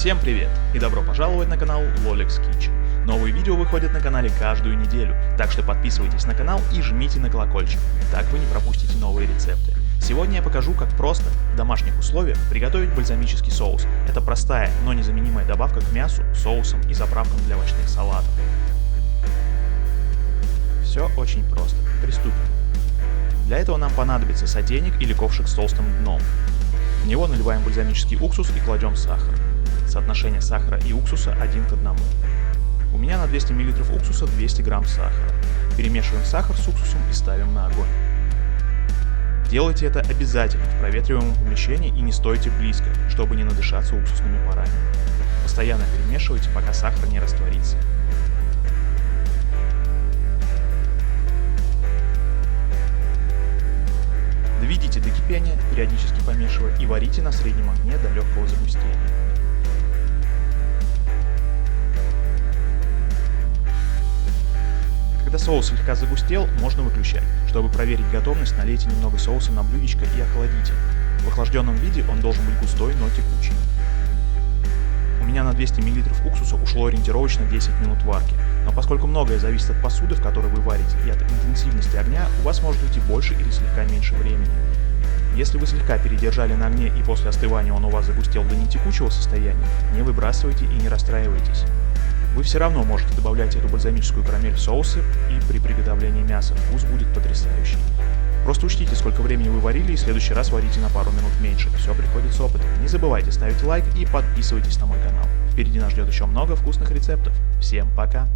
Всем привет и добро пожаловать на канал Lolex Kitchen. Новые видео выходят на канале каждую неделю, так что подписывайтесь на канал и жмите на колокольчик, так вы не пропустите новые рецепты. Сегодня я покажу, как просто, в домашних условиях, приготовить бальзамический соус. Это простая, но незаменимая добавка к мясу, соусам и заправкам для овощных салатов. Все очень просто. Приступим. Для этого нам понадобится сотейник или ковшик с толстым дном. В него наливаем бальзамический уксус и кладем сахар. Соотношение сахара и уксуса 1 к 1. У меня на 200 мл уксуса 200 грамм сахара. Перемешиваем сахар с уксусом и ставим на огонь. Делайте это обязательно в проветриваемом помещении и не стойте близко, чтобы не надышаться уксусными парами. Постоянно перемешивайте, пока сахар не растворится. Доведите до кипения, периодически помешивая, и варите на среднем огне до легкого загустения. Когда соус слегка загустел, можно выключать. Чтобы проверить готовность, налейте немного соуса на блюдечко и охладите. В охлажденном виде он должен быть густой, но текучий. У меня на 200 мл уксуса ушло ориентировочно 10 минут варки. Но поскольку многое зависит от посуды, в которой вы варите, и от интенсивности огня, у вас может уйти больше или слегка меньше времени. Если вы слегка передержали на огне и после остывания он у вас загустел до нетекучего состояния, не выбрасывайте и не расстраивайтесь. Вы все равно можете добавлять эту бальзамическую карамель в соусы, и при приготовлении мяса вкус будет потрясающий. Просто учтите, сколько времени вы варили, и в следующий раз варите на пару минут меньше. Все приходит с опытом. Не забывайте ставить лайк и подписывайтесь на мой канал. Впереди нас ждет еще много вкусных рецептов. Всем пока!